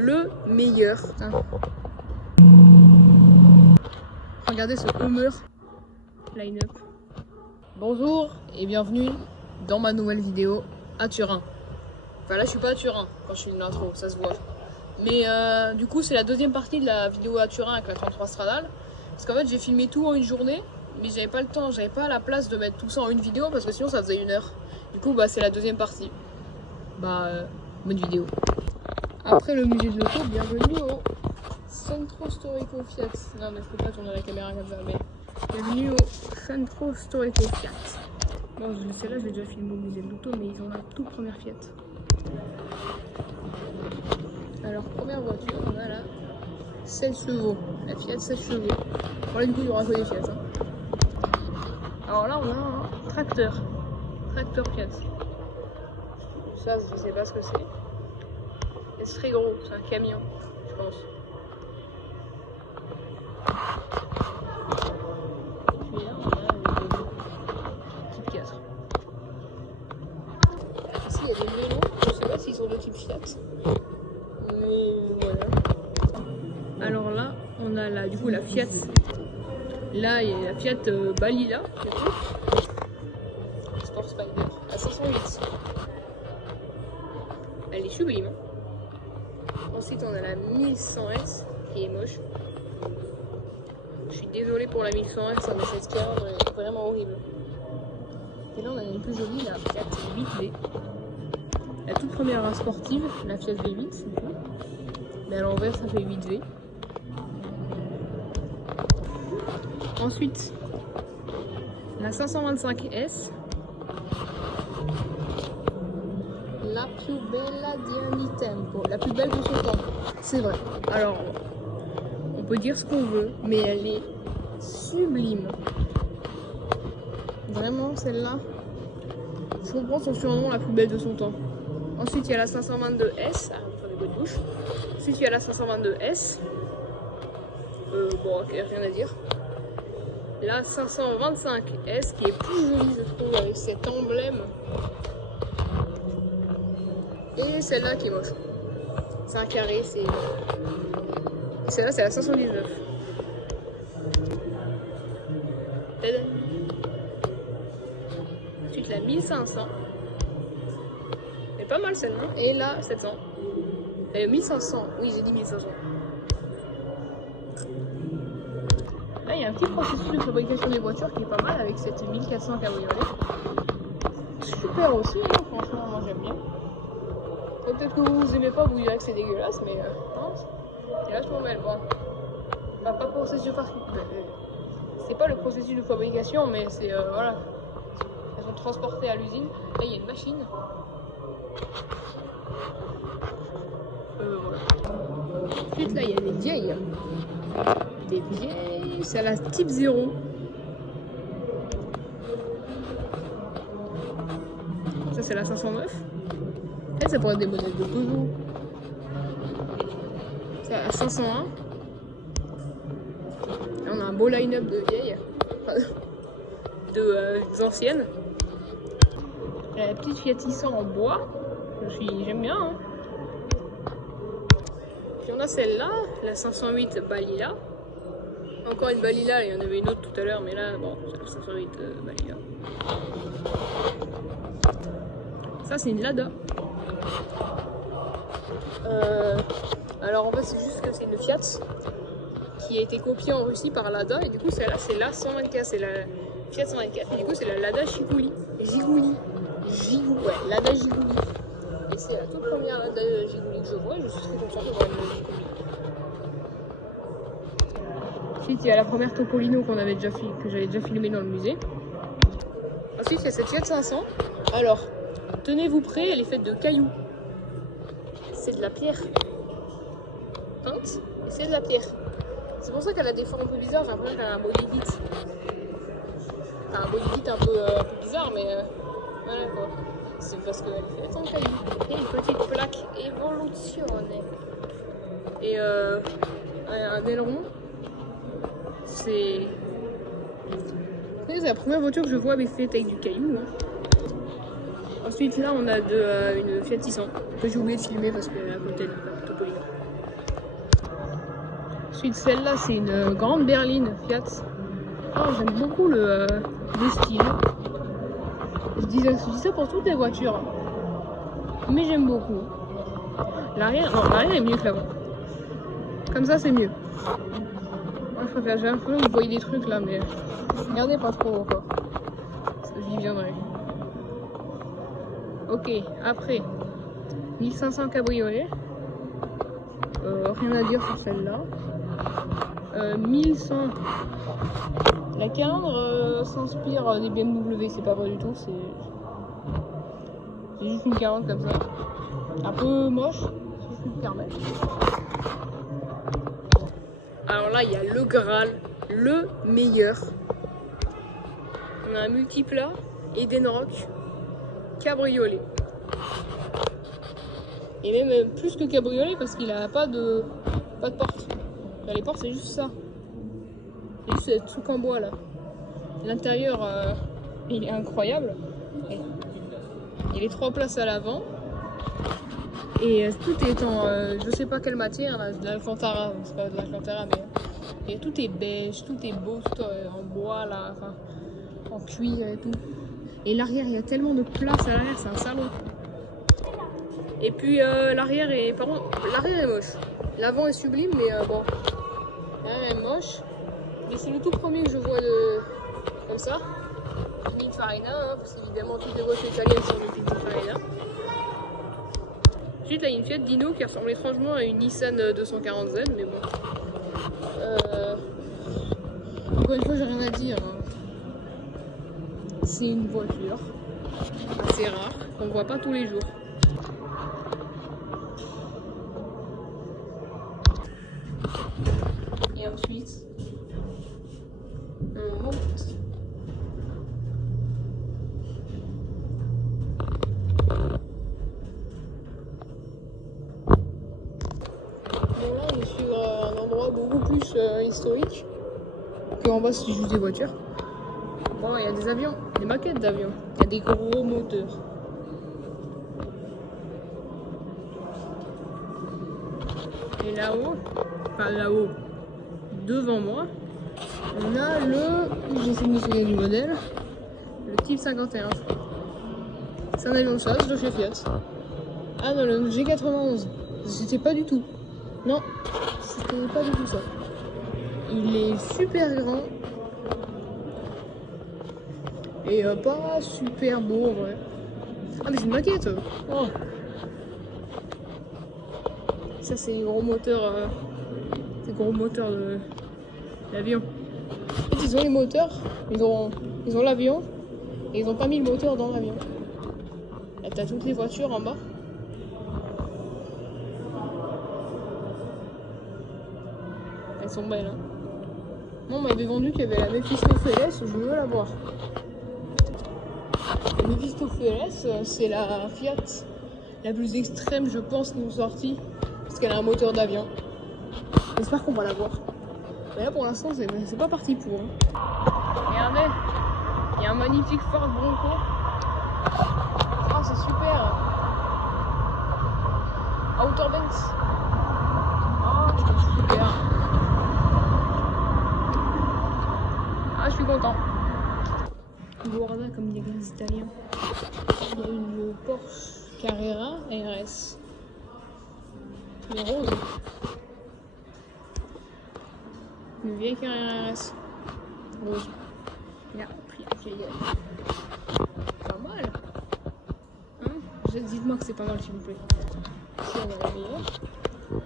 le meilleur. Putain. Regardez ce Hummer line-up. Bonjour et bienvenue dans ma nouvelle vidéo à Turin. Enfin là je suis pas à Turin quand je filme l'intro, ça se voit. Mais du coup c'est la deuxième partie de la vidéo à Turin avec la 33 Stradale. Parce qu'en fait j'ai filmé tout en une journée, mais j'avais pas le temps, j'avais pas la place de mettre tout ça en une vidéo parce que sinon ça faisait 1 heure. Du coup bah c'est la deuxième partie. Bonne vidéo. Après le musée de l'auto, bienvenue au Centro Storico Fiat. Non mais je peux pas tourner la caméra comme ça, mais bienvenue au Centro Storico Fiat. Bon, celle-là je l'ai déjà filmé au musée de l'auto, mais ils ont la toute première Fiat. Alors première voiture, on a la 16 chevaux, la Fiat 16 chevaux. Bon là du coup il y aura que des Fiat. Hein. Alors là on a un tracteur Fiat. Ça je sais pas ce que c'est. C'est très gros, c'est un camion, je pense. Puis là, on a le type 4. Ici, il y a des vélos, je sais pas s'ils sont de type Fiat. Mais voilà. Alors là, on a du coup la Fiat. Là, il y a la Fiat Balilla, Sport Spider, à 508. Elle est sublime. Ensuite, on a la 1100S qui est moche. Je suis désolée pour la 1100S, mais cette caméra est vraiment horrible. Et là, on a une plus jolie, la Fiat 8V. La toute première race sportive, la Fiat V8, du coup. Mais à l'envers, ça fait 8V. Ensuite, la 525S. La più bella di ogni tempo, la plus belle de son temps. C'est vrai. Alors, on peut dire ce qu'on veut, mais elle est sublime. Vraiment, celle-là, je comprends son surnom, la plus belle de son temps. Ensuite, il y a la 522S. Ah, on va faire des bruits de bouche. Ensuite, il y a la 522S. Bon, rien à dire. La 525S qui est plus jolie, je trouve, avec cet emblème. Et celle-là qui est moche. C'est un carré, c'est. Celle-là, c'est la 519. Tadam. Ensuite, la 1500. Elle est pas mal celle-là. Et la 700. 1500. Oui, j'ai dit 1500. Là, il y a un petit processus de fabrication des voitures qui est pas mal avec cette 1400 cabriolet. Super aussi, hein, franchement, moi j'aime bien. Peut-être que vous aimez pas, vous direz que c'est dégueulasse, mais non, c'est vachement belle. Bon, bah, pas processus c'est pas le processus de fabrication, mais c'est voilà, elles sont transportées à l'usine. Là, il y a une machine. Voilà. Ensuite, là, il y a des vieilles. C'est la type 0. Ça, c'est la 509. Et ça pourrait être des modèles de Peugeot. C'est la 501. Là, on a un beau line-up de vieilles. Des anciennes. La petite Fiat 600 en bois. J'aime bien. Hein. Puis on a celle-là, la 508 Balilla. Encore une Balilla, il y en avait une autre tout à l'heure, mais là, bon, c'est la 508 Balilla. Ça, c'est une Lada. Alors en fait, c'est juste que c'est une Fiat qui a été copiée en Russie par Lada, et du coup, celle-là, c'est la 124, c'est la Fiat 124, et du coup, c'est la Lada Gigouli. Ouais, Lada Gigouli. Et c'est la toute première Lada Gigouli que je vois, et je suis très contente de voir une Gigouli. Ensuite, il y a la première Topolino que j'avais déjà filmé dans le musée. Ensuite, il y a cette Fiat 500. Alors, tenez-vous prêts, elle est faite de cailloux. C'est de la pierre peinte, et c'est de la pierre. C'est pour ça qu'elle a des formes un peu bizarres. J'ai l'impression qu'elle a un body kit. Enfin, un body kit un peu bizarre, mais voilà quoi. C'est parce qu'elle est faite en cailloux. Et une petite plaque Evoluzione. Et un aileron. C'est la première voiture que je vois faite avec du caillou. Hein. Ensuite, là, on a une Fiat 600 que j'ai oublié de filmer parce qu'elle est à côté de la Topolino. Ensuite, celle-là, c'est une grande berline Fiat. Oh, j'aime beaucoup le style. Je dis ça pour toutes les voitures. Mais j'aime beaucoup. L'arrière est mieux que l'avant. Comme ça, c'est mieux. Moi, je préfère. J'ai l'impression que vous voyez des trucs là, mais regardez pas trop encore. J'y viendrai. Ok, après 1500 cabriolet. Rien à dire sur celle-là. 1100. La calandre s'inspire des BMW, c'est pas vrai du tout, c'est juste une calandre comme ça. Un peu moche, si je puis me permettre. Alors là, il y a le Graal, le meilleur. On a un multiplat, Edenrock, cabriolet. Et même plus que cabriolet parce qu'il a pas de porte. Là, les portes, c'est juste ça. C'est juste ce truc en bois là. L'intérieur, il est incroyable. Il est 3 places à l'avant. Et tout est en, je sais pas quelle matière, là, de l'Alcantara. C'est pas de l'Alcantara, mais tout est beige, tout est beau, tout en bois là, enfin, en cuir et tout. Et l'arrière, il y a tellement de place à l'arrière, c'est un salon. Et puis l'arrière est, par contre, l'arrière est moche. L'avant est sublime, mais bon, l'arrière est moche. Mais c'est le tout premier que je vois de comme ça. Pininfarina, hein, parce qu'évidemment toutes les voitures italiennes sont de Pininfarina. Ensuite, là, il y a une Fiat Dino qui ressemble étrangement à une Nissan 240Z, mais bon. Encore une fois, j'ai rien à dire. Hein. C'est une voiture assez rare qu'on ne voit pas tous les jours. Et ensuite, on monte. Bon, là, on est sur un endroit beaucoup plus historique. En bas, c'est juste des voitures. Bon, il y a des avions, des maquettes d'avions. Il y a des gros moteurs. Et là-haut, enfin là-haut, devant moi, on a j'essaie de me souvenir du modèle, le Type 51. C'est un avion de chasse de chez Fiat. Ah non, le G91. C'était pas du tout. Non, c'était pas du tout ça. Il est super grand. Et pas super beau en vrai. Ah mais c'est une maquette. Oh. Ça c'est les gros moteurs. De l'avion. En fait, ils ont les moteurs, ils ont l'avion, et ils ont pas mis le moteur dans l'avion. Là t'as toutes les voitures en bas. Elles sont belles hein. Moi on m'avait vendu qu'il y avait la Mephistopheles, je veux la voir. La Mephistopheles, c'est la Fiat la plus extrême je pense qu'ils ont sorti, parce qu'elle a un moteur d'avion. J'espère qu'on va la voir. Mais là pour l'instant c'est pas parti pour. Hein. Regardez, il y a un magnifique Ford Bronco. Ah c'est super. Outer Banks. Ah c'est super. Ah je suis content. Guarda comme des gars italiens. Il y a une Porsche Carrera RS. Mais rose. Une vieille Carrera RS. Rose. Là, pas mal. Hein? Dites-moi que c'est pas mal s'il vous plaît.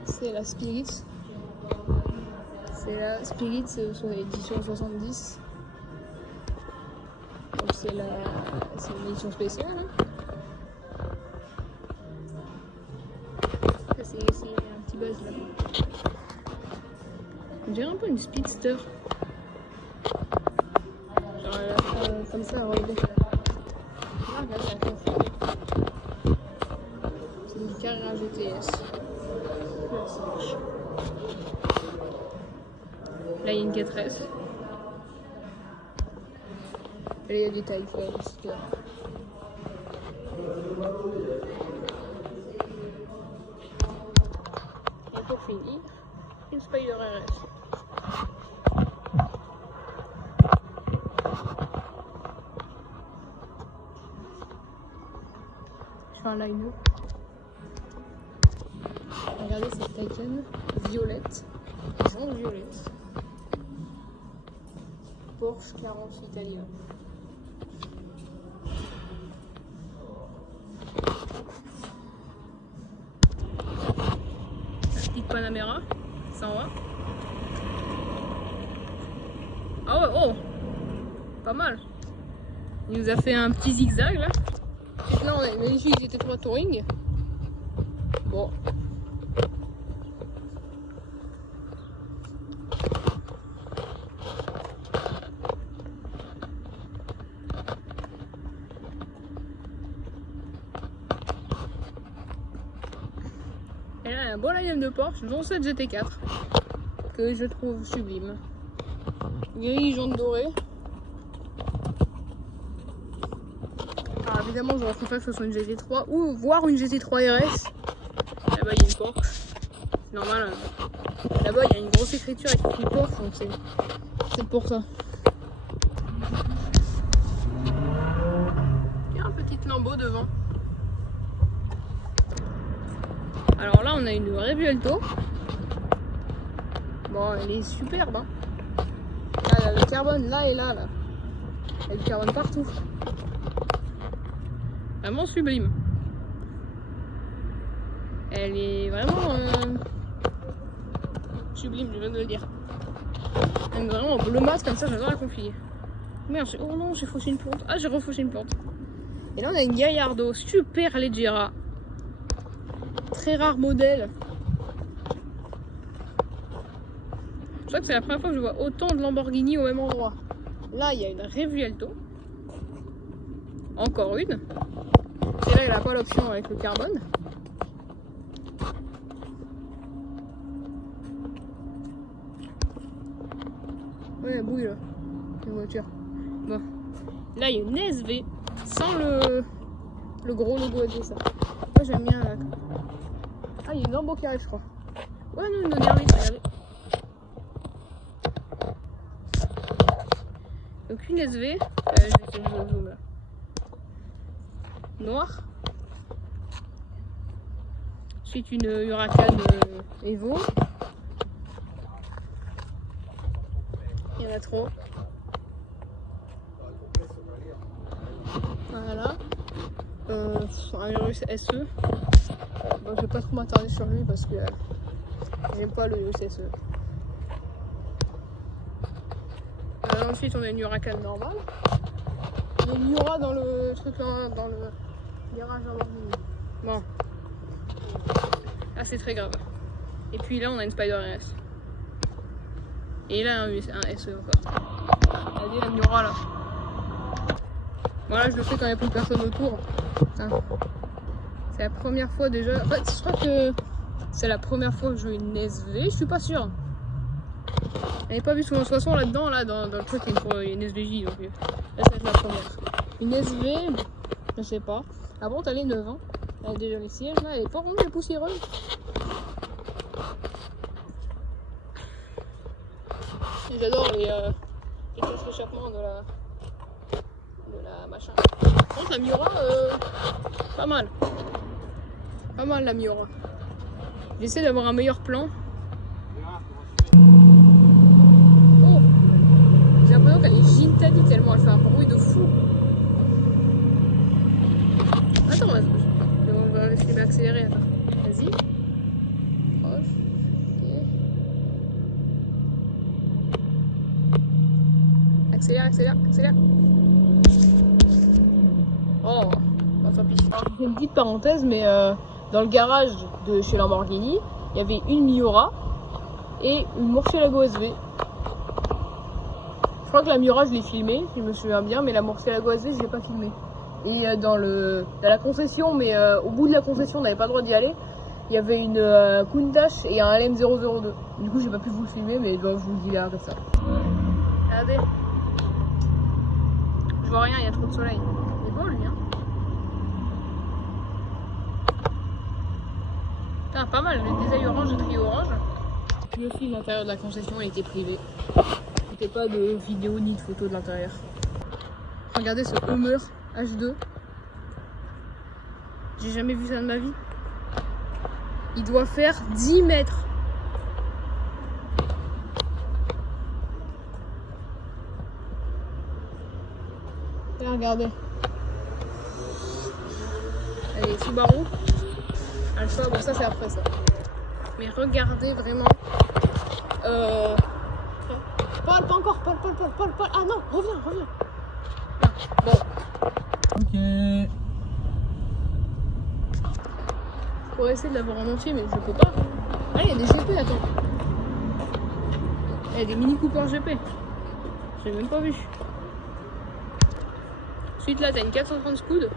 C'est la Spirit. C'est la Spirit sur l'édition 70. Donc c'est une édition spéciale. Hein. C'est un petit buzz là. On dirait un peu une speedster. Genre comme ça, regardez. Ah, regardez la coiffe. C'est une Carrera GTS. Là il y a une 4S. Et là il y a des Taycan, etc. Et pour finir, une Spider RS. Je fais un line-up. Regardez cette Taycan violette, jaune violette. Porsche 40 italien. La petite Panamera, ça en va. Ah ouais, oh, pas mal. Il nous a fait un petit zigzag là. Et là on a une magnifique GT3 Touring. Bon. Et là, un beau line-up de Porsche, dont cette GT4, que je trouve sublime. Gris, jaune, doré. Alors évidemment, j'aurais préféré que ce soit une GT3 ou voire une GT3 RS. Là-bas, il y a une Porsche. Normal. Là-bas, il y a une grosse écriture avec écrit Porsche, donc c'est pour ça. Il y a un petit lambeau devant. Alors là, on a une Revuelto. Bon, elle est superbe. Hein. Là, le carbone, là et là. Il y a du carbone partout. Vraiment sublime. Elle est vraiment sublime, je viens de le dire. Elle est vraiment bleu mat comme ça, j'adore la confier. Merde, oh non, j'ai faussé une plante. Ah, j'ai refaussé une plante. Et là, on a une Gallardo super Leggera. Très rare modèle. Je crois que c'est la première fois que je vois autant de Lamborghini au même endroit. Là, il y a une Revuelto. Encore une. Et là, il n'a pas l'option avec le carbone. Ouais, elle bouille là, la voiture. Bon. Là, il y a une SV sans le gros logo et tout ça. Moi, j'aime bien. Ah, il y a une Lambo qui arrive, je crois. Ouais, non, une dernière, regardez. Donc, une SV. Je vais essayer de zoom là. Noire. Ensuite, une Huracan Evo. Il y en a trop. Voilà. Un Urus SE. Bon, je vais pas trop m'attarder sur lui parce que j'aime pas le Urus SE. Ensuite, on a une Huracan normale. Il y a une Miura dans le truc là, dans le garage Lamborghini. Bon. Ah, c'est très grave. Et puis là, on a une Spider RS. Et là, un SE encore. Regardez la Miura là. Voilà, je le fais quand il n'y a plus personne autour. Putain. C'est la première fois déjà. En fait, je crois que c'est la première fois que je joue une SV. Je suis pas sûre. J'avais pas vu sous mon 60 là-dedans, là, dans le truc, il y a une SVJ. Donc là, ça va être la première. Une SV, je sais pas. Ah bon, elle est neuve, hein. Elle a déjà les sièges là, elle est pas ronde, elle est poussiéreuse. J'adore les caisses d'échappement de la machin. Par contre, la Miura, pas mal. Pas mal la Miura. J'essaie d'avoir un meilleur plan. Oh, j'ai l'impression qu'elle est Gintali tellement elle fait un bruit de fou. Attends, on va laisser m'accélérer. Attends, vas-y. Proche. Ok. Accélère, accélère, accélère. Oh, bah, tant pis. Je fais une petite parenthèse, mais dans le garage de chez Lamborghini, il y avait une Miura et une Murcielago SV. Je crois que la Miura, je l'ai filmée, si je me souviens bien, mais la Murcielago SV, je l'ai pas filmée. Et dans la concession, mais au bout de la concession, on n'avait pas le droit d'y aller. Il y avait une Countach et un LM002. Du coup, j'ai pas pu vous le filmer, mais donc, je vous le dis là comme ça. Regardez. Je vois rien, il y a trop de soleil. Il est beau lui, hein. Putain, pas mal, le design orange, le trio orange. Le film l'intérieur de la concession était privé. Il n'y avait pas de vidéo ni de photos de l'intérieur. Regardez ce Hummer H2. J'ai jamais vu ça de ma vie. Il doit faire 10 mètres. Là, regardez. Allez, Subaru. Alpha, bon ça c'est après ça. Mais regardez vraiment. Paul, pas encore, Paul. Ah non, reviens. Ah, bon. Ok. Je pourrais essayer de l'avoir en entier, mais je peux pas. Ah, il y a des GP, attends. Il y a des Mini Cooper GP. J'ai même pas vu. Ensuite, là, t'as une 430 Scud.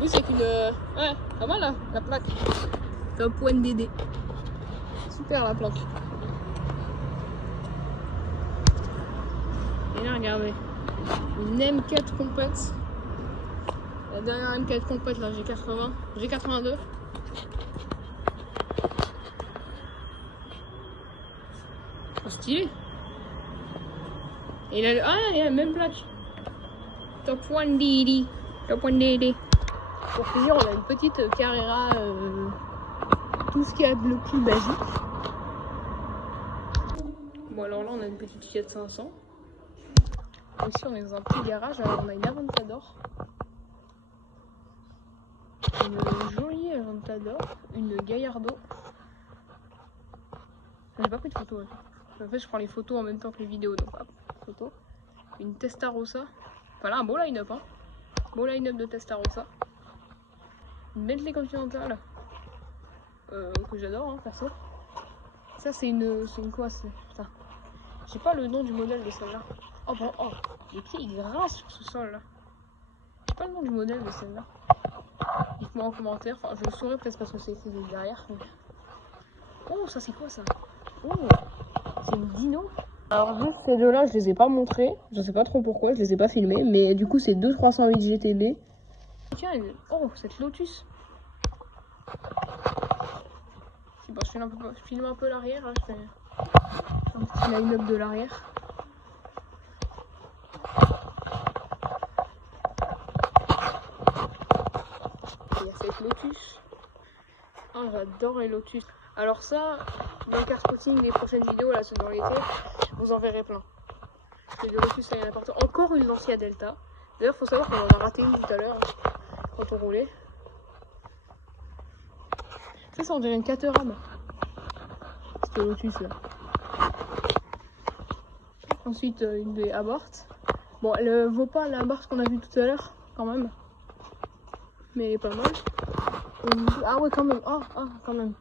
Oui, c'est qu'une. Ouais, pas mal là, la plaque. Top One DD. Super la plaque. Et là, regardez. Une M4 complète. La dernière M4 complète, là, j'ai 82. Trop stylé. Et là, il y a la même plaque. Top One DD. Top One DD. Pour finir, on a une petite Carrera. Tout ce qu'il y a de le plus basique. Bon, alors là, on a une petite Fiat 500. Aussi, on est dans un petit garage. Alors, on a une Aventador. Une jolie Aventador. Une Gallardo. J'ai pas pris de photos. En fait, je prends les photos en même temps que les vidéos. Donc, hop, photo. Une Testarossa. Enfin, là, un beau line-up. Hein. Beau line-up de Testarossa. Une Bentley Continental. Que j'adore, hein, perso. Ça, c'est une quoi, c'est ça. J'ai pas le nom du modèle de celle-là. Oh, bon, oh, les pieds ils grincent sur ce sol-là. J'ai pas le nom du modèle de celle-là. Dites-moi en commentaire. Enfin, je le saurais peut-être parce que c'est écrit derrière. Mais... Oh, ça c'est quoi ça? Oh, c'est une Dino. Alors juste ces deux-là, je les ai pas montrés. Je sais pas trop pourquoi, je les ai pas filmés. Mais du coup, c'est 2 308 GTB. Tiens, oh, cette Lotus. Bon, je filme un peu l'arrière, hein, je fais un petit line-up de l'arrière. Il y a cette Lotus. Ah, j'adore les Lotus. Alors ça, dans le car spotting des prochaines vidéos, là, c'est dans l'été, vous en verrez plein. Les Lotus, ça y en a partout. Encore une Lancia Delta. D'ailleurs, faut savoir qu'on en a raté une tout à l'heure, hein, quand on roulait. Ça, on dirait une Caterham. C'était Lotus là. Ensuite, une des Abarth. Bon, elle vaut pas la Abarth qu'on a vue tout à l'heure, quand même. Mais elle est pas mal. Ah ouais, quand même. Ah, quand même.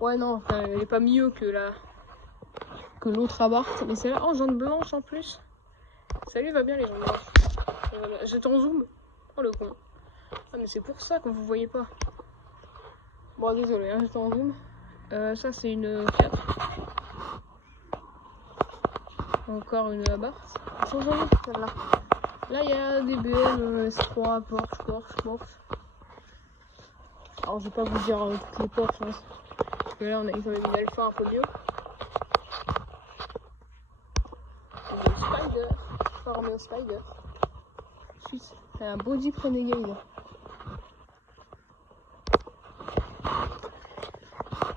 Ouais, non, elle est pas mieux que l'autre Abarth. Mais celle-là, oh, jaune blanche en plus. Ça lui va bien les jambes blanches. J'étais en zoom. Oh le con. Ah, mais c'est pour ça que vous voyez pas. Bon, désolé, hein, j'étais en zoom. Ça, c'est une 4. Encore une Abarth. Elles sont jolies, celles-là. Là, il y a des BM, S3, Porsche. Alors, je vais pas vous dire toutes les Porsche. Hein, parce que là, on a quand même une Alpha un peu mieux. Une Spider. Romeo Spider. Ensuite, un beau Jeep Renegade.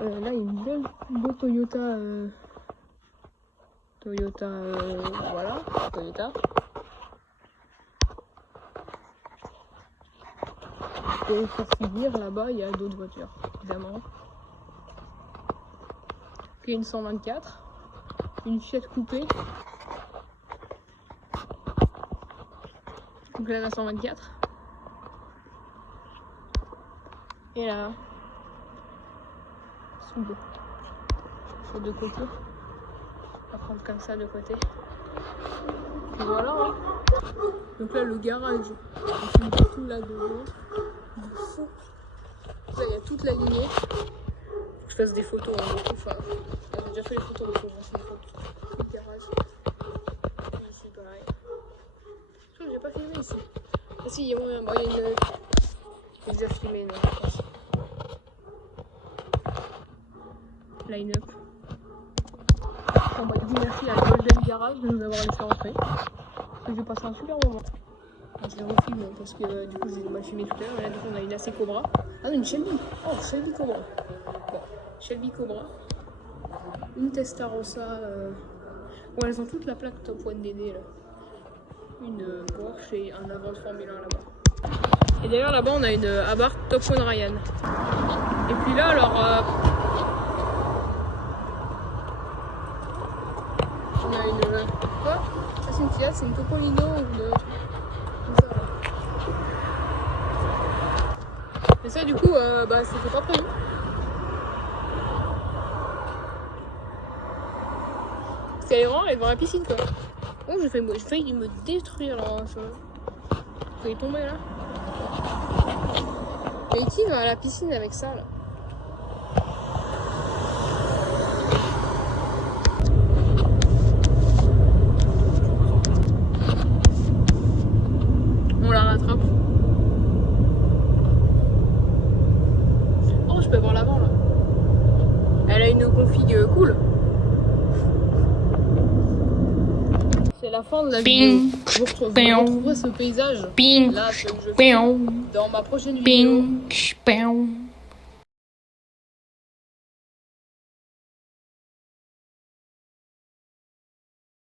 Là, une belle beau Toyota. Voilà, Toyota. Et pour finir, là-bas, il y a d'autres voitures, évidemment. Puis une 124, une Fiat coupée. Donc là, la 124. Et là, sur deux côtés. On va prendre comme ça de côté. Et voilà. Hein. Donc là, le garage, on filme tout là devant. Du fond. Là, il y a toute la lignée. Faut que je fasse des photos. Hein, enfin, j'ai déjà fait les photos, donc on va faire des photos. Le garage. Et ici, pareil. Je crois que j'ai pas filmé ici. Ah si, il y a moyen. Bon, il y a une. J'ai déjà filmé, non, je pense. Line-up. Enfin, bah, du coup, merci à Golden Garage de nous avoir laissé rentrer. Parce que j'ai passé un super moment. Je les refilme parce que du coup, j'ai mal filmé tout à l'heure. Et là, du coup, on a une AC Cobra. Ah, une Shelby. Oh, Shelby Cobra. Bon, Shelby Cobra. Une Testarossa. Ouais, elles ont toute la plaque Top 1 DD là. Une Porsche et un Avant de Formule 1 là-bas. Et d'ailleurs, là-bas, on a une Abarth Top 1 Ryan. Et puis là, alors. On a une. Quoi? Ça, c'est une Fiat, c'est une Topolino ou une. Comme ça, là. Et ça, du coup, bah, c'était pas prévu. Parce qu'elle est vraiment, elle est devant la piscine, quoi. Oh, j'ai failli me détruire là. J'ai failli tomber là. Mais qui va à la piscine avec ça là? On la rattrape. Oh, je peux voir l'avant là. Elle a une config cool. C'est la fin de la vidéo. Vous retrouverez ce paysage là, ce que je fais dans ma prochaine vidéo.